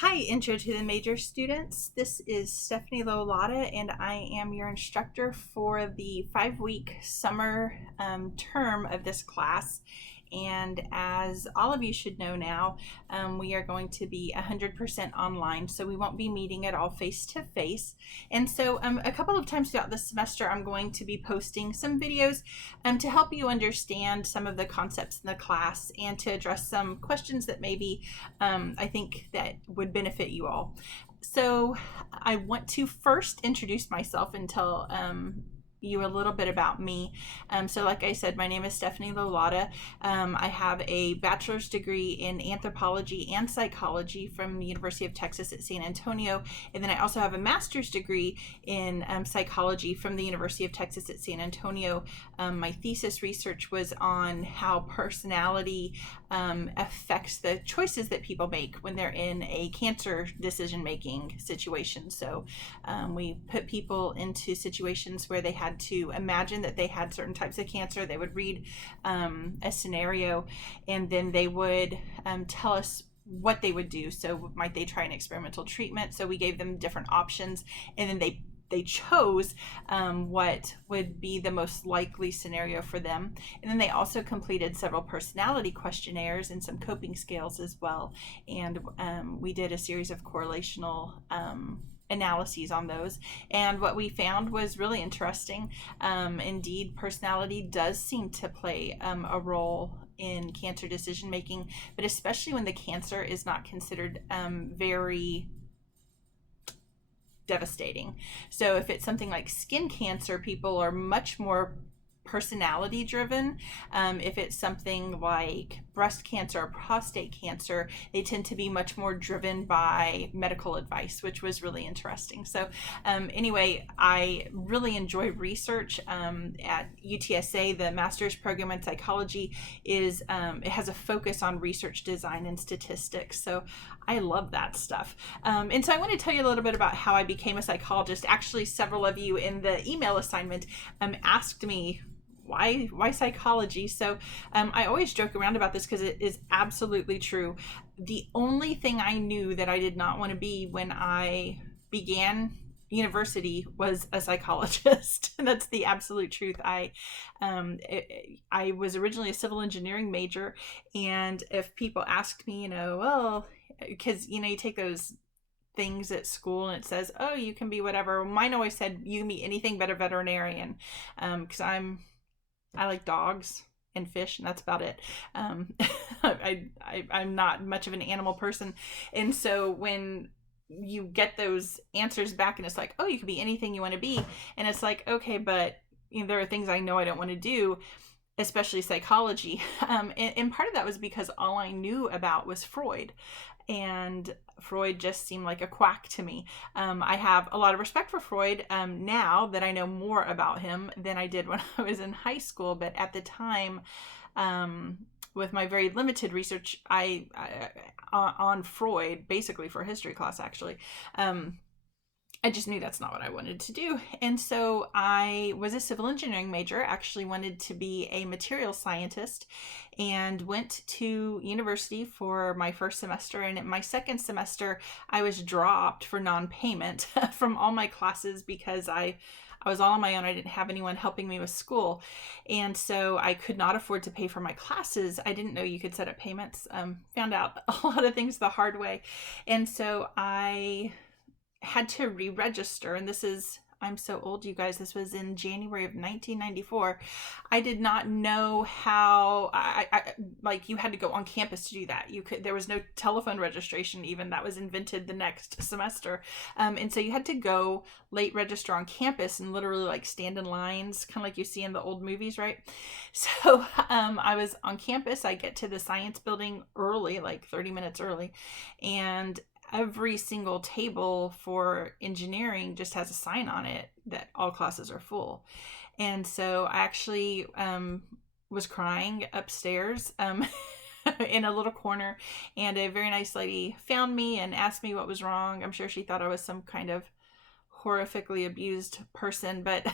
Hi, Intro to the Major students. This is Stephanie Lolata, and I am your instructor for the 5-week summer term of this class. And as all of you should know now, we are going to be 100% online, so we won't be meeting at all face-to-face. And so a couple of times throughout the semester, I'm going to be posting some videos to help you understand some of the concepts in the class and to address some questions that maybe I think that would benefit you all. So I want to first introduce myself and tell you a little bit about me. So like I said, my name is Stephanie Lolata. I have a bachelor's degree in anthropology and psychology from the University of Texas at San Antonio. And then I also have a master's degree in psychology from the University of Texas at San Antonio. My thesis research was on how personality affects the choices that people make when they're in a cancer decision-making situation. So we put people into situations where they had to imagine that they had certain types of cancer. They would read a scenario, and then they would tell us what they would do. So might they try an experimental treatment? So we gave them different options, and then they chose what would be the most likely scenario for them. And then they also completed several personality questionnaires and some coping scales as well. And we did a series of correlational analyses on those, and what we found was really interesting. Indeed, personality does seem to play a role in cancer decision making, but especially when the cancer is not considered very devastating. So if it's something like skin cancer, people are much more personality driven. If it's something like breast cancer or prostate cancer, they tend to be much more driven by medical advice, which was really interesting. So anyway, I really enjoy research at UTSA. The master's program in psychology is it has a focus on research design and statistics. So I love that stuff. And so I want to tell you a little bit about how I became a psychologist. Actually, several of you in the email assignment asked me why psychology. So I always joke around about this because it is absolutely true. The only thing I knew that I did not want to be when I began university was a psychologist. That's the absolute truth. I was originally a civil engineering major, and if people asked me, well, because you take those things at school and it says, oh, you can be whatever. Mine always said you can be anything but a veterinarian, because I like dogs and fish, and that's about it. I'm not much of an animal person, and so when you get those answers back and it's like, oh, you can be anything you want to be, and it's like, okay, but there are things I know I don't want to do, especially psychology. And part of that was because all I knew about was Freud, and Freud just seemed like a quack to me. I have a lot of respect for Freud now that I know more about him than I did when I was in high school, but at the time, with my very limited research I on Freud, basically for a history class actually, I just knew that's not what I wanted to do. And so I was a civil engineering major, actually wanted to be a materials scientist, and went to university for my first semester. And in my second semester, I was dropped for non-payment from all my classes because I was all on my own. I didn't have anyone helping me with school. And so I could not afford to pay for my classes. I didn't know you could set up payments. Found out a lot of things the hard way. And so I had to re-register, and I'm so old, you guys. This was in January of 1994. I did not know how like you had to go on campus to do that. There was no telephone registration even. That was invented the next semester. And so you had to go late register on campus and literally like stand in lines, kind of like you see in the old movies, right? So I was on campus. I get to the science building early, like 30 minutes early, and every single table for engineering just has a sign on it that all classes are full. And so I actually was crying upstairs in a little corner, and a very nice lady found me and asked me what was wrong. I'm sure she thought I was some kind of horrifically abused person, but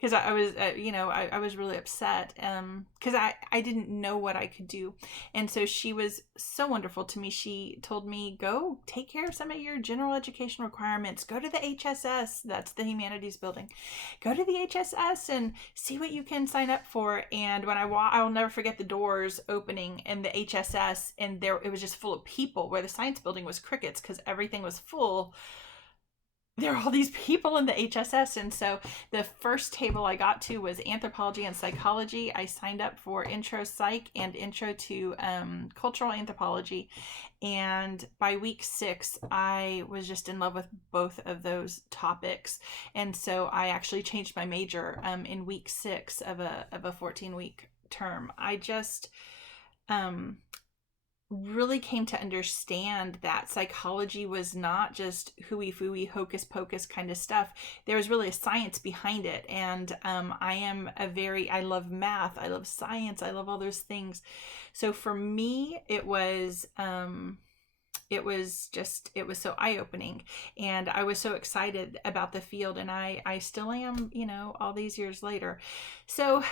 because I was, I was really upset because I didn't know what I could do. And so she was so wonderful to me. She told me, go take care of some of your general education requirements. Go to the HSS, that's the humanities building. Go to the HSS and see what you can sign up for. And when I'll never forget the doors opening in the HSS, and it was just full of people, where the science building was crickets because everything was full. There were all these people in the HSS. And so the first table I got to was anthropology and psychology. I signed up for intro psych and intro to cultural anthropology. And by week 6, I was just in love with both of those topics. And so I actually changed my major in week 6 of a 14-week term. I just really came to understand that psychology was not just hooey fooey hocus pocus kind of stuff. There was really a science behind it. And I love math, I love science, I love all those things. So for me, it was so eye-opening, and I was so excited about the field, and I still am, all these years later. So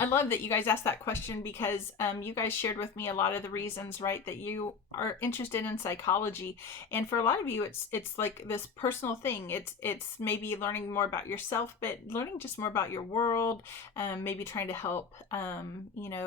I love that you guys asked that question, because you guys shared with me a lot of the reasons, right, that you are interested in psychology. And for a lot of you, it's like this personal thing. It's maybe learning more about yourself, but learning just more about your world, maybe trying to help,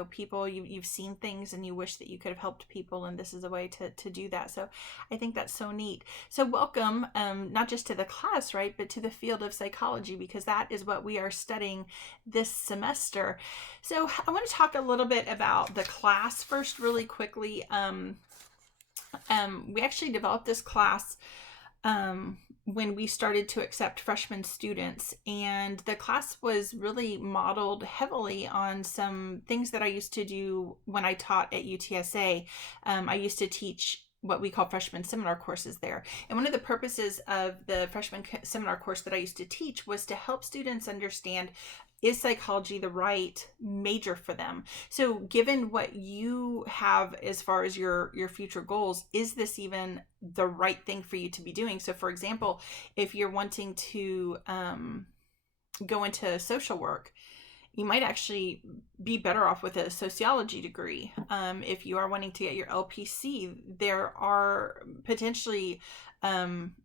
people. You've seen things and you wish that you could have helped people, and this is a way to do that. So I think that's so neat. So welcome, not just to the class, right, but to the field of psychology, because that is what we are studying this semester. So I want to talk a little bit about the class first, really quickly. We actually developed this class when we started to accept freshman students, and the class was really modeled heavily on some things that I used to do when I taught at UTSA. I used to teach what we call freshman seminar courses there. And one of the purposes of the freshman seminar course that I used to teach was to help students understand, is psychology the right major for them? So given what you have as far as your future goals, is this even the right thing for you to be doing? So for example, if you're wanting to go into social work, you might actually be better off with a sociology degree. If you are wanting to get your LPC, there are potentially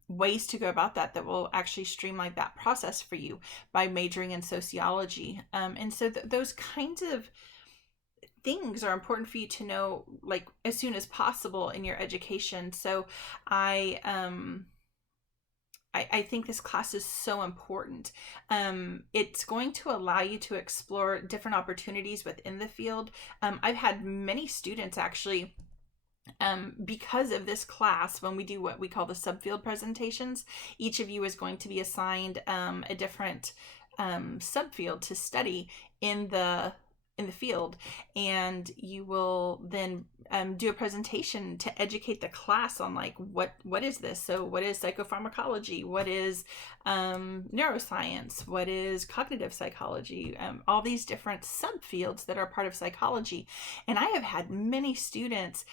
ways to go about that will actually streamline that process for you by majoring in sociology. And so those kinds of things are important for you to know, like, as soon as possible in your education. So I think this class is so important. It's going to allow you to explore different opportunities within the field. I've had many students actually, because of this class, when we do what we call the subfield presentations, each of you is going to be assigned a different subfield to study in the field, and you will then do a presentation to educate the class on, like, what is this? So what is psychopharmacology? What is neuroscience? What is cognitive psychology? All these different subfields that are part of psychology. And I have had many students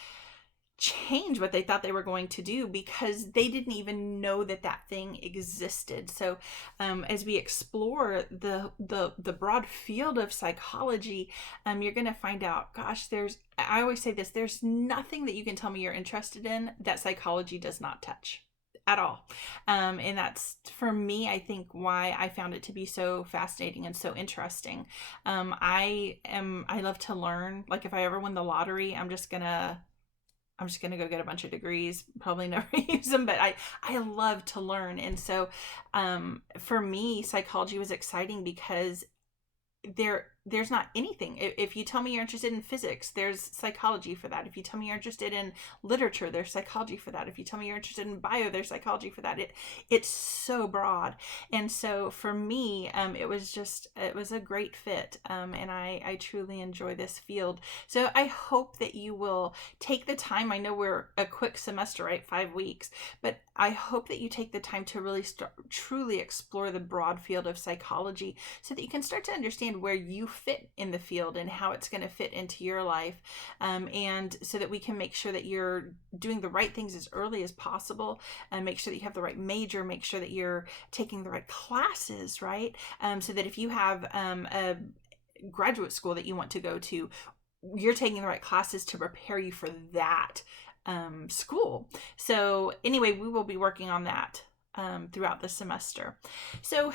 change what they thought they were going to do because they didn't even know that thing existed. So as we explore the broad field of psychology, you're going to find out, gosh, I always say this, there's nothing that you can tell me you're interested in that psychology does not touch at all. And that's, for me, I think why I found it to be so fascinating and so interesting. I love to learn. Like, if I ever win the lottery, I'm just gonna go get a bunch of degrees, probably never use them, but I love to learn. And so for me, psychology was exciting because there's not anything. If you tell me you're interested in physics, there's psychology for that. If you tell me you're interested in literature, there's psychology for that. If you tell me you're interested in bio, there's psychology for that. It's so broad. And so for me, it was a great fit. And I truly enjoy this field. So I hope that you will take the time. I know we're a quick semester, right? 5 weeks, but I hope that you take the time to really truly explore the broad field of psychology so that you can start to understand where you fit in the field and how it's going to fit into your life, and so that we can make sure that you're doing the right things as early as possible, and make sure that you have the right major, make sure that you're taking the right classes, right? So that if you have a graduate school that you want to go to, you're taking the right classes to prepare you for that school. So anyway, we will be working on that throughout the semester. So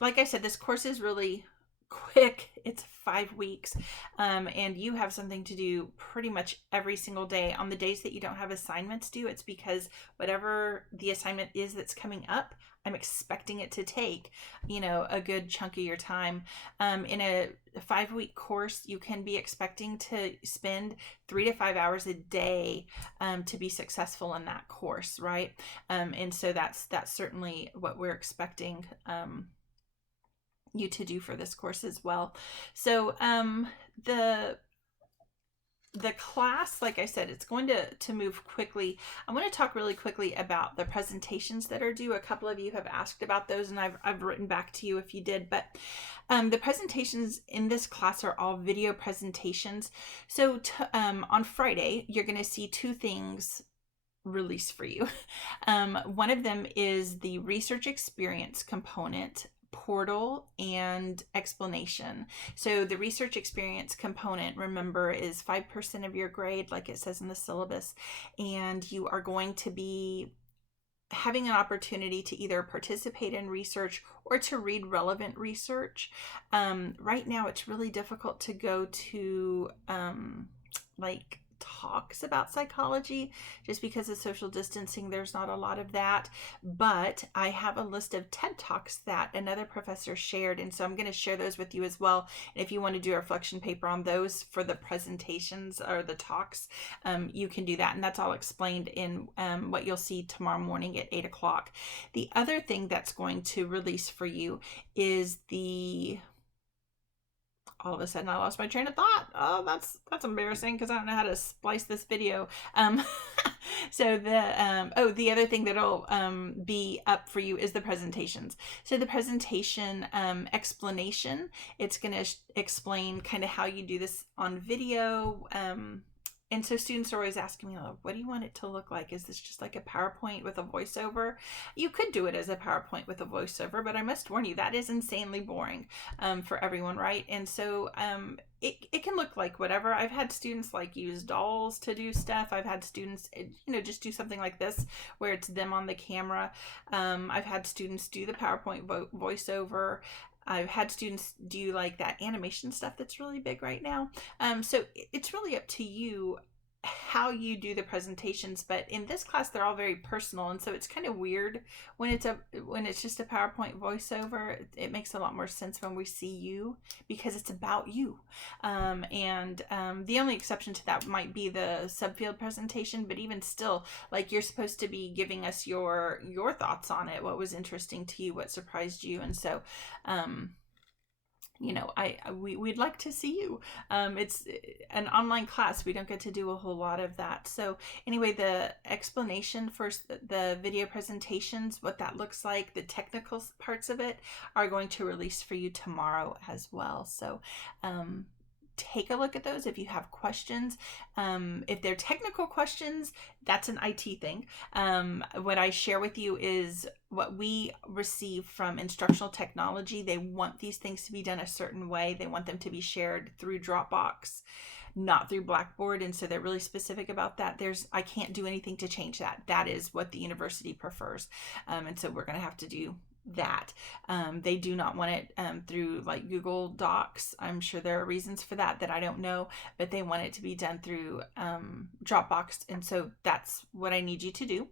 like I said, this course is really quick. It's 5 weeks, and you have something to do pretty much every single day. On the days that you don't have assignments due, it's because whatever the assignment is that's coming up, I'm expecting it to take, a good chunk of your time. In a 5-week course, you can be expecting to spend 3 to 5 hours a day to be successful in that course, right? And so that's certainly what we're expecting you to do for this course as well. So the class, like I said, it's going to move quickly. I want to talk really quickly about the presentations that are due. A couple of you have asked about those, and I've written back to you if you did. But the presentations in this class are all video presentations. So on Friday, you're going to see 2 things released for you. One of them is the research experience component, portal, and explanation. So the research experience component, remember, is 5% of your grade, like it says in the syllabus, and you are going to be having an opportunity to either participate in research or to read relevant research. Right now, it's really difficult to go to like talks about psychology just because of social distancing. There's not a lot of that, but I have a list of TED Talks that another professor shared, and so I'm going to share those with you as well. And if you want to do a reflection paper on those for the presentations or the talks, you can do that, and that's all explained in what you'll see tomorrow morning at 8 o'clock. The other thing that's going to release for you is all of a sudden I lost my train of thought. Oh, that's embarrassing because I don't know how to splice this video. So the other thing that'll be up for you is the presentations. So the presentation explanation, it's going to explain kind of how you do this on video. And so students are always asking me, what do you want it to look like? Is this just like a PowerPoint with a voiceover? You could do it as a PowerPoint with a voiceover, but I must warn you, that is insanely boring for everyone, right? And so it can look like whatever. I've had students like use dolls to do stuff. I've had students, just do something like this where it's them on the camera. I've had students do the PowerPoint voiceover. I've had students do like that animation stuff that's really big right now. So it's really up to you how you do the presentations, but in this class they're all very personal, and so it's kind of weird when it's just a PowerPoint voiceover. It makes a lot more sense when we see you because it's about you. And the only exception to that might be the subfield presentation, but even still, like, you're supposed to be giving us your thoughts on it, what was interesting to you, what surprised you. And so we'd like to see you. It's an online class. We don't get to do a whole lot of that. So anyway, the explanation for the video presentations, what that looks like, the technical parts of it are going to release for you tomorrow as well. So take a look at those if you have questions. If they're technical questions, that's an IT thing. What I share with you is what we receive from instructional technology. They want these things to be done a certain way. They want them to be shared through Dropbox, not through Blackboard. And so they're really specific about that. I can't do anything to change that. That is what the university prefers. And so we're going to have to do that. They do not want it through like Google Docs. I'm sure there are reasons for that I don't know, but they want it to be done through Dropbox. And so that's what I need you to do.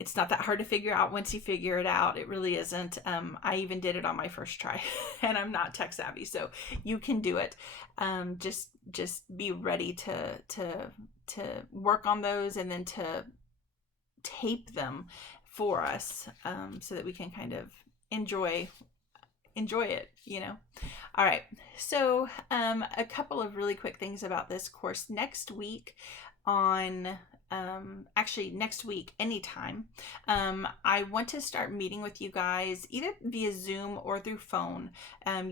It's not that hard to figure out once you figure it out. It really isn't. I even did it on my first try and I'm not tech savvy, so you can do it. Just be ready to work on those and then to tape them for us so that we can kind of enjoy it, All right, so a couple of really quick things about this course. Next week on actually next week, anytime, I want to start meeting with you guys either via Zoom or through phone.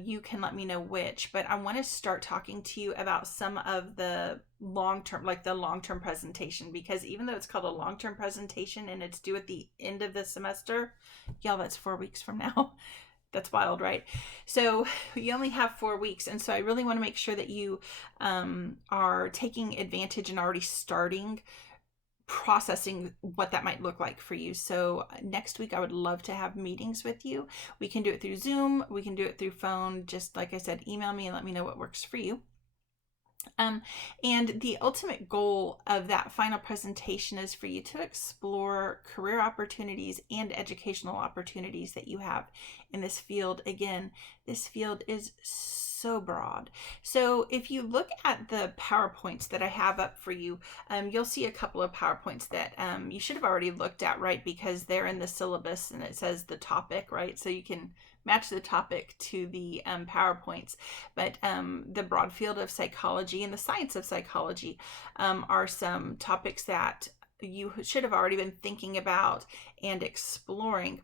You can let me know which, but I want to start talking to you about some of the long-term, like the long-term presentation, because even though it's called a long-term presentation and it's due at the end of the semester, y'all, that's 4 weeks from now. That's wild, right? So you only have 4 weeks. And so I really want to make sure that you are taking advantage and already starting processing what that might look like for you. So next week, I would love to have meetings with you. We can do it through Zoom. We can do it through phone. Just like I said, email me and let me know what works for you. And the ultimate goal of that final presentation is for you to explore career opportunities and educational opportunities that you have in this field. Again, this field is so broad. So if you look at the PowerPoints that I have up for you, you'll see a couple of PowerPoints that you should have already looked at, right? Because they're in the syllabus and it says the topic, right? So you can match the topic to the PowerPoints. But the broad field of psychology and the science of psychology are some topics that you should have already been thinking about and exploring.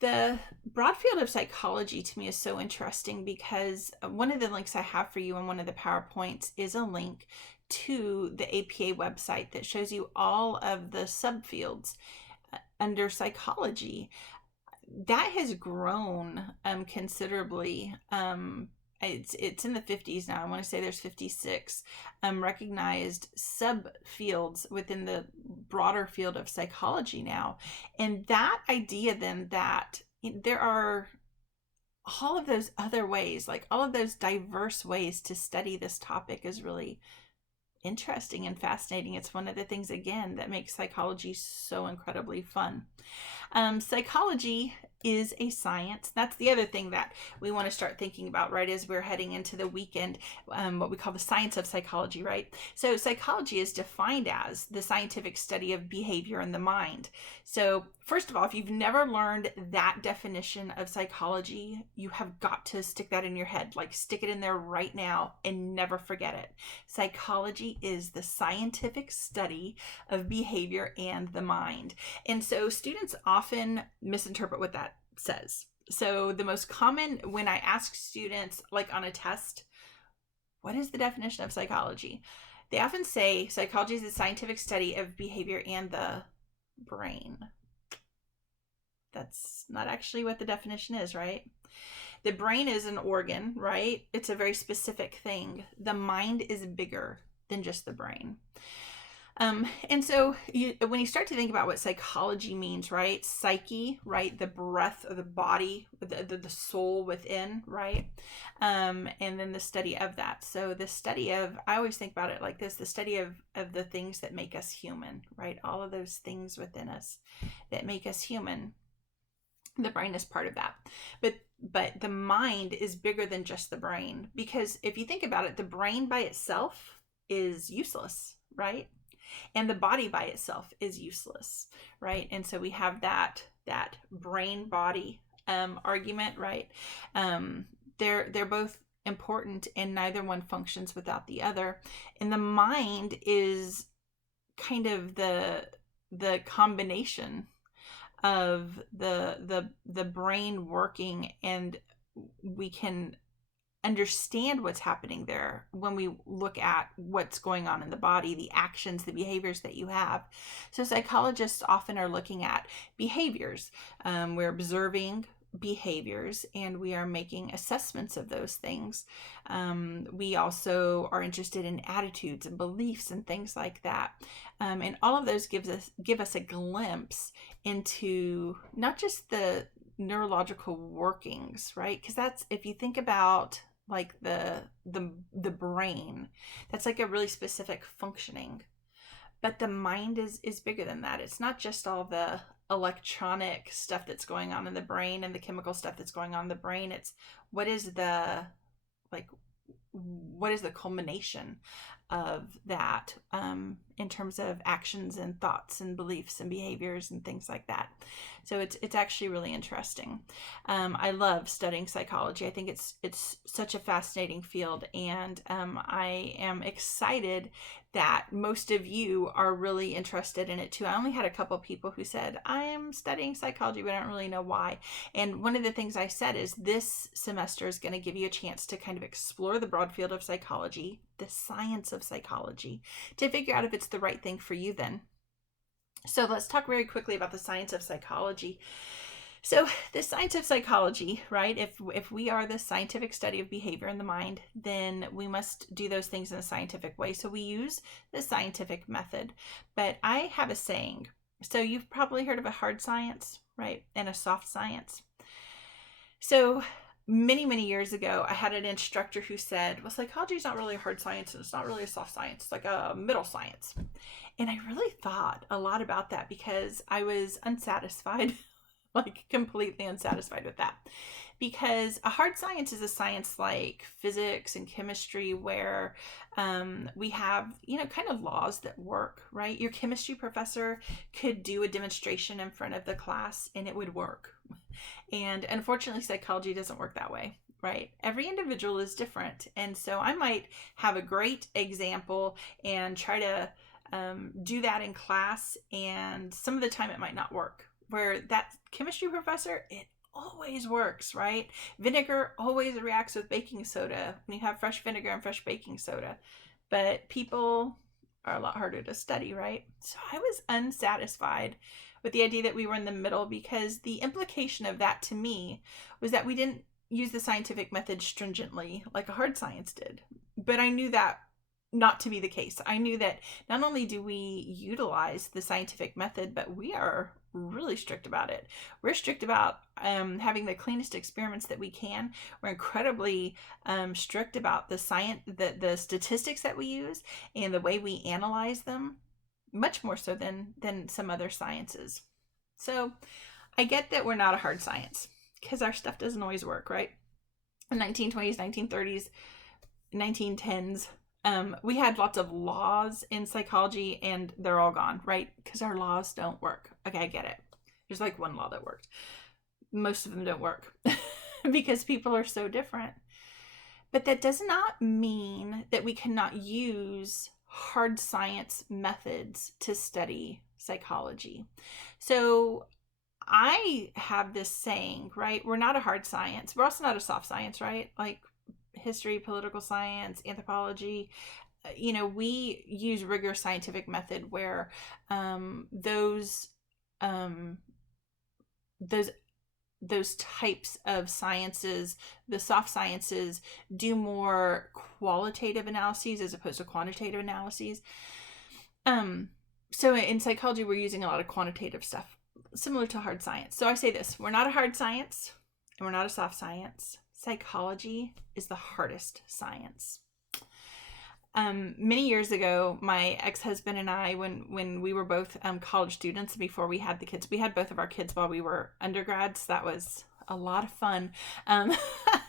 The broad field of psychology to me is so interesting because one of the links I have for you on one of the PowerPoints is a link to the APA website that shows you all of the subfields under psychology. That has grown considerably. It's in the 50s now. I want to say there's 56 recognized subfields within the broader field of psychology now. And that idea then that there are all of those other ways, like all of those diverse ways to study this topic is really interesting and fascinating. It's one of the things, again, that makes psychology so incredibly fun. Psychology is a science. That's the other thing that we want to start thinking about, right, as we're heading into the weekend, what we call the science of psychology, right? So psychology is defined as the scientific study of behavior and the mind. So first of all, if you've never learned that definition of psychology, you have got to stick that in your head, like stick it in there right now and never forget it. Psychology is the scientific study of behavior and the mind. And so students often misinterpret what that says. So the most common, when I ask students, like on a test, what is the definition of psychology? They often say psychology is the scientific study of behavior and the brain. That's not actually what the definition is, right? The brain is an organ, right? It's a very specific thing. The mind is bigger than just the brain. And so when you start to think about what psychology means, right? Psyche, right? The breath of the body, the soul within, right? And then the study of that. So the study of, I always think about it like this, the study of the things that make us human, right? All of those things within us that make us human. The brain is part of that. But the mind is bigger than just the brain, because if you think about it, the brain by itself is useless, right? And the body by itself is useless, right? And so we have that brain body argument, right? They're both important and neither one functions without the other. And the mind is kind of the combination of the brain working, and we can understand what's happening there when we look at what's going on in the body, the actions, the behaviors that you have. So psychologists often are looking at behaviors. We're observing behaviors and we are making assessments of those things. We also are interested in attitudes and beliefs and things like that. And all of those give us a glimpse into not just the neurological workings, right? Because that's, if you think about like the brain, that's like a really specific functioning, but the mind is bigger than that. It's not just all the electronic stuff that's going on in the brain and the chemical stuff that's going on in the brain. It's what is the culmination of that in terms of actions and thoughts and beliefs and behaviors and things like that. So it's actually really interesting. I love studying psychology. I think it's such a fascinating field, and I am excited that most of you are really interested in it too. I only had a couple people who said, I am studying psychology, but I don't really know why. And one of the things I said is this semester is going to give you a chance to kind of explore the broad field of psychology, the science of psychology, to figure out if it's the right thing for you then. So let's talk very quickly about the science of psychology. So the science of psychology, right? If we are the scientific study of behavior in the mind, then we must do those things in a scientific way. So we use the scientific method. But I have a saying. So you've probably heard of a hard science, right? And a soft science. So many years ago, I had an instructor who said, well, psychology is not really a hard science and it's not really a soft science. It's like a middle science. And I really thought a lot about that because I was unsatisfied. Like completely unsatisfied with that, because a hard science is a science like physics and chemistry where we have, kind of laws that work, right? Your chemistry professor could do a demonstration in front of the class and it would work. And unfortunately, psychology doesn't work that way. Right? Every individual is different. And so I might have a great example and try to do that in class, and some of the time it might not work. Where that chemistry professor, it always works, right? Vinegar always reacts with baking soda when you have fresh vinegar and fresh baking soda. But people are a lot harder to study, right? So I was unsatisfied with the idea that we were in the middle, because the implication of that to me was that we didn't use the scientific method stringently like a hard science did. But I knew that not to be the case. I knew that not only do we utilize the scientific method, but we are really strict about it. We're strict about having the cleanest experiments that we can. We're incredibly strict about the science, the statistics that we use and the way we analyze them, much more so than some other sciences. So I get that we're not a hard science because our stuff doesn't always work, right? In the 1920s, 1930s, 1910s, we had lots of laws in psychology and they're all gone, right? Because our laws don't work. Okay, I get it. There's like one law that worked. Most of them don't work because people are so different. But that does not mean that we cannot use hard science methods to study psychology. So I have this saying, right? We're not a hard science. We're also not a soft science, right? Like history, political science, anthropology, we use rigorous scientific method where those types of sciences, the soft sciences, do more qualitative analyses as opposed to quantitative analyses. So in psychology, we're using a lot of quantitative stuff, similar to hard science. So I say this: we're not a hard science and we're not a soft science. Psychology is the hardest science. Many years ago, my ex-husband and I, when we were both college students, before we had the kids, we had both of our kids while we were undergrads. That was a lot of fun.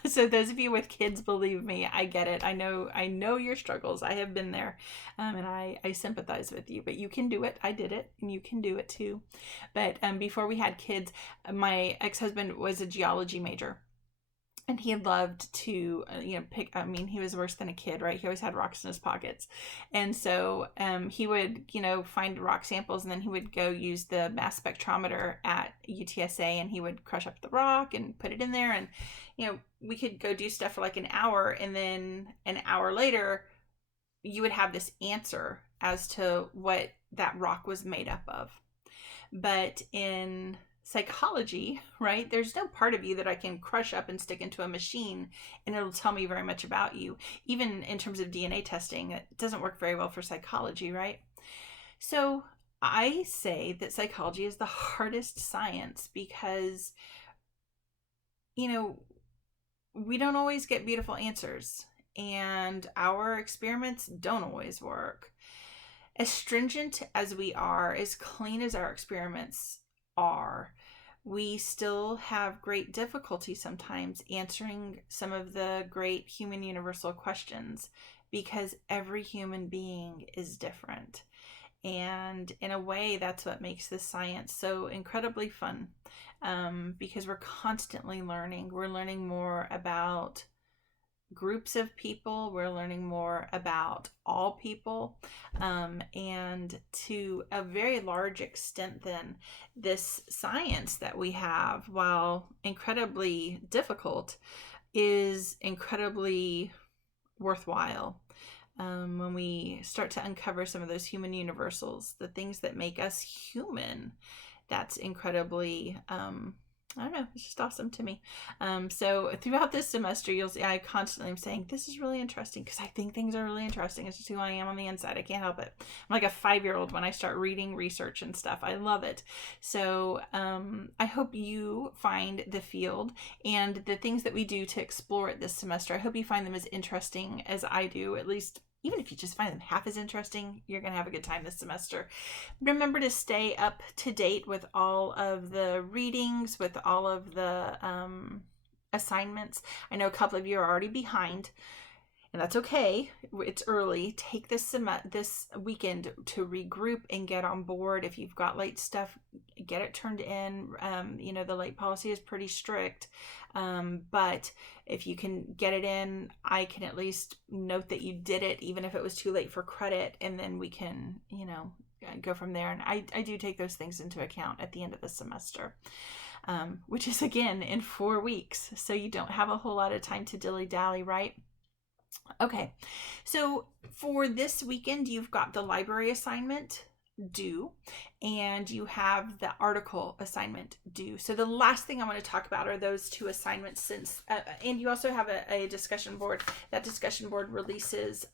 So those of you with kids, believe me, I get it. I know your struggles. I have been there, and I sympathize with you. But you can do it. I did it, and you can do it too. But before we had kids, my ex-husband was a geology major. And he loved to, pick, he was worse than a kid, right? He always had rocks in his pockets. And so he would, find rock samples, and then he would go use the mass spectrometer at UTSA, and he would crush up the rock and put it in there. And, we could go do stuff for like an hour. And then an hour later, you would have this answer as to what that rock was made up of. But in psychology, right, there's no part of you that I can crush up and stick into a machine and it'll tell me very much about you. Even in terms of DNA testing, it doesn't work very well for psychology, right? So I say that psychology is the hardest science because, we don't always get beautiful answers, and our experiments don't always work. As stringent as we are, as clean as our experiments are, we still have great difficulty sometimes answering some of the great human universal questions because every human being is different. And in a way, that's what makes this science so incredibly fun, because we're constantly learning. We're learning more about groups of people, we're learning more about all people, and to a very large extent, then, this science that we have, while incredibly difficult, is incredibly worthwhile. When we start to uncover some of those human universals, the things that make us human, that's incredibly, I don't know, it's just awesome to me. So throughout this semester, you'll see I constantly am saying, this is really interesting, because I think things are really interesting. It's just who I am on the inside. I can't help it. I'm like a 5-year-old when I start reading research and stuff. I love it. So I hope you find the field and the things that we do to explore it this semester, I hope you find them as interesting as I do. At least, even if you just find them half as interesting, you're going to have a good time this semester. Remember to stay up to date with all of the readings, with all of the assignments. I know a couple of you are already behind, and that's okay. It's early. Take this weekend to regroup and get on board. If you've got late stuff, get it turned in. The late policy is pretty strict. But if you can get it in, I can at least note that you did it, even if it was too late for credit, and then we can, go from there. And I do take those things into account at the end of the semester, which is, again, in 4 weeks. So you don't have a whole lot of time to dilly-dally, right? Okay, so for this weekend, you've got the library assignment due, and you have the article assignment due. So the last thing I want to talk about are those 2 assignments, and you also have a discussion board. That discussion board releases,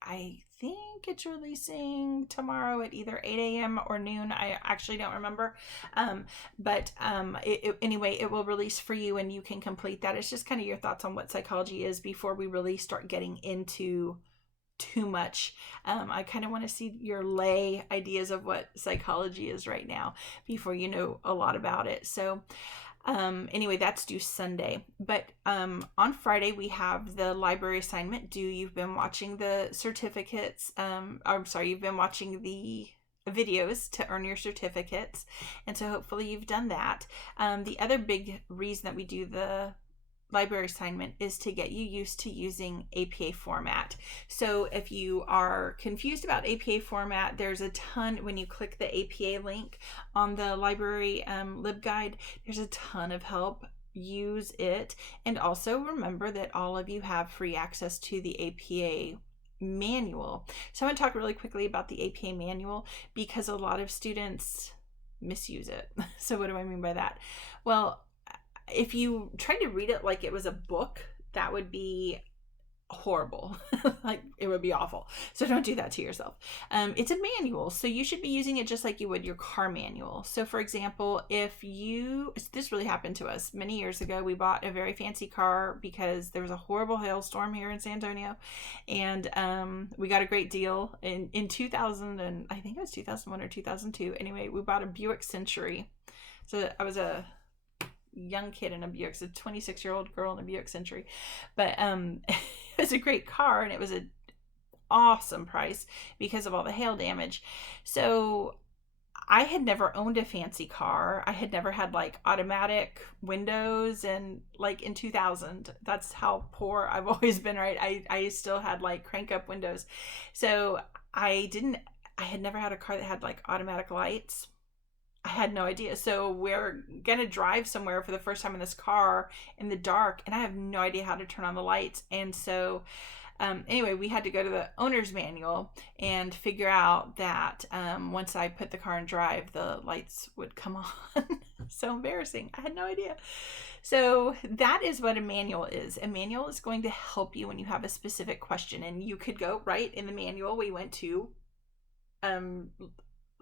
I think it's releasing tomorrow at either 8 a.m. or noon. I actually don't remember. Anyway, it will release for you, and you can complete that. It's just kind of your thoughts on what psychology is before we really start getting into too much. I kind of want to see your lay ideas of what psychology is right now before you know a lot about it. So anyway, that's due Sunday. But on Friday, we have the library assignment due. You've been watching the certificates. You've been watching the videos to earn your certificates. And so hopefully you've done that. The other big reason that we do the library assignment is to get you used to using APA format. So if you are confused about APA format, there's a ton, when you click the APA link on the library LibGuide, there's a ton of help. Use it. And also remember that all of you have free access to the APA manual. So I'm going to talk really quickly about the APA manual, because a lot of students misuse it. So what do I mean by that? Well, if you try to read it like it was a book, that would be horrible. Like, it would be awful. So don't do that to yourself. It's a manual, so you should be using it just like you would your car manual. So for example, this really happened to us many years ago. We bought a very fancy car because there was a horrible hailstorm here in San Antonio, and we got a great deal in 2000, and I think it was 2001 or 2002. Anyway, we bought a Buick Century. So I was a young kid in a Buick, so a 26-year-old girl in a Buick Century, but it was a great car, and it was an awesome price because of all the hail damage. So I had never owned a fancy car. I had never had like automatic windows, and like in 2000, that's how poor I've always been, right? I still had like crank up windows. So I had never had a car that had like automatic lights. I had no idea. So we're going to drive somewhere for the first time in this car in the dark, and I have no idea how to turn on the lights. And so anyway, we had to go to the owner's manual and figure out that once I put the car in drive, the lights would come on. So embarrassing. I had no idea. So that is what a manual is. A manual is going to help you when you have a specific question. And you could go right in the manual. We went to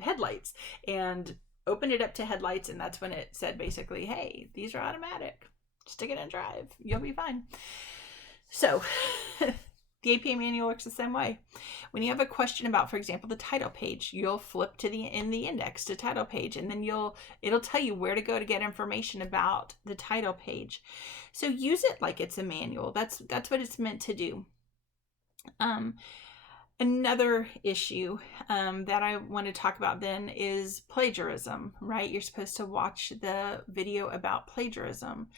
headlights and opened it up to headlights, and that's when it said basically, hey, these are automatic. Stick it in drive. You'll be fine. So the APA manual works the same way. When you have a question about, for example, the title page, you'll flip to the index to title page, and then it'll tell you where to go to get information about the title page. So use it like it's a manual. That's what it's meant to do. Um, Another issue that I want to talk about then is plagiarism, right? You're supposed to watch the video about plagiarism.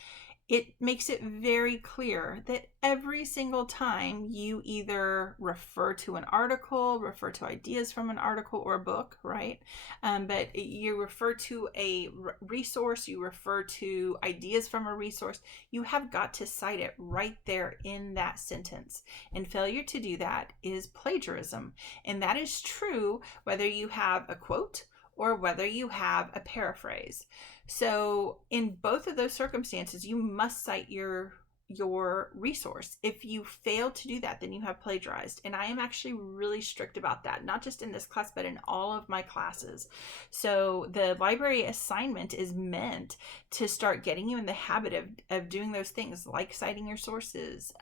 It makes it very clear that every single time you either refer to an article, refer to ideas from an article or a book, right? But you refer to a resource, you refer to ideas from a resource, you have got to cite it right there in that sentence. And failure to do that is plagiarism. And that is true whether you have a quote or whether you have a paraphrase. So in both of those circumstances, you must cite your resource. If you fail to do that, then you have plagiarized. And I am actually really strict about that, not just in this class, but in all of my classes. So the library assignment is meant to start getting you in the habit of doing those things, like citing your sources,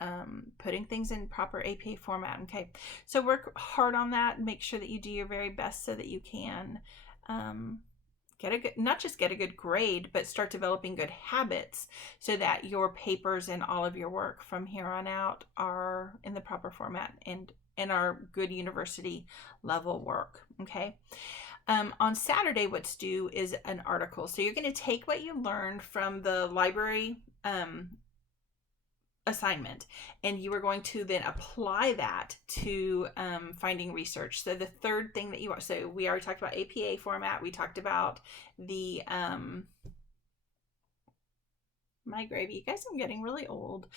putting things in proper APA format. Okay, so work hard on that. Make sure that you do your very best so that you can get a good, not just get a good grade, but start developing good habits so that your papers and all of your work from here on out are in the proper format and are good university level work. Okay. On Saturday, what's due is an article. So you're going to take what you learned from the library assignment, and you are going to then apply that to finding research. So the third thing that you are, so we already talked about APA format, we talked about the my gravy, you guys, I'm getting really old.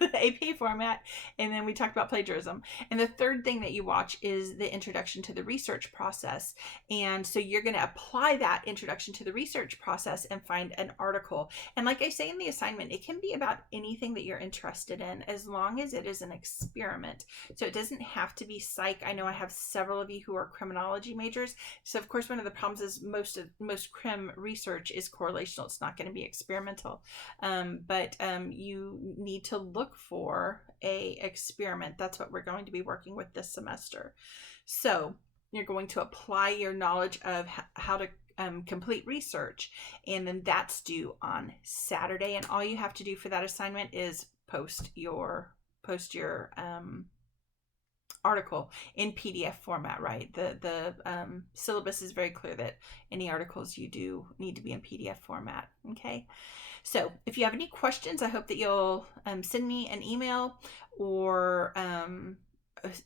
The APA format, and then we talked about plagiarism. And the third thing that you watch is the introduction to the research process. And so you're going to apply that introduction to the research process and find an article. And like I say in the assignment, it can be about anything that you're interested in, as long as it is an experiment. So it doesn't have to be psych. I know I have several of you who are criminology majors. So of course, one of the problems is most crim research is correlational. It's not going to be experimental. But you need to look for a experiment. That's what we're going to be working with this semester. So you're going to apply your knowledge of how to complete research, and then that's due on Saturday. And all you have to do for that assignment is post your article in PDF format, right? The syllabus is very clear that any articles you do need to be in PDF format. Okay. So if you have any questions, I hope that you'll send me an email or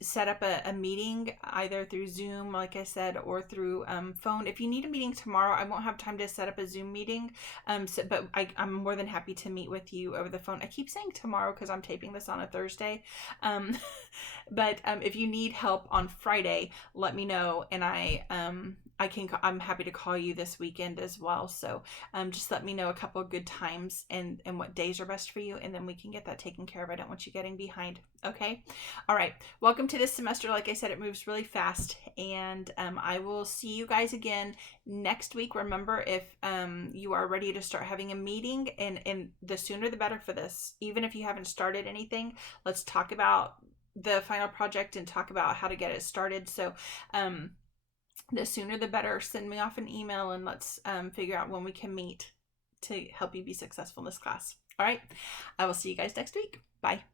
set up a meeting either through Zoom, like I said, or through phone. If you need a meeting tomorrow, I won't have time to set up a Zoom meeting, but I'm more than happy to meet with you over the phone. I keep saying tomorrow because I'm taping this on a Thursday, but if you need help on Friday, let me know, and I'm happy to call you this weekend as well. So just let me know a couple of good times and what days are best for you, and then we can get that taken care of. I don't want you getting behind. Okay. All right. Welcome to this semester. Like I said, it moves really fast, and I will see you guys again next week. Remember, if you are ready to start having a meeting, and the sooner the better for this, even if you haven't started anything, let's talk about the final project and talk about how to get it started. So the sooner the better. Send me off an email and let's figure out when we can meet to help you be successful in this class. All right. I will see you guys next week. Bye.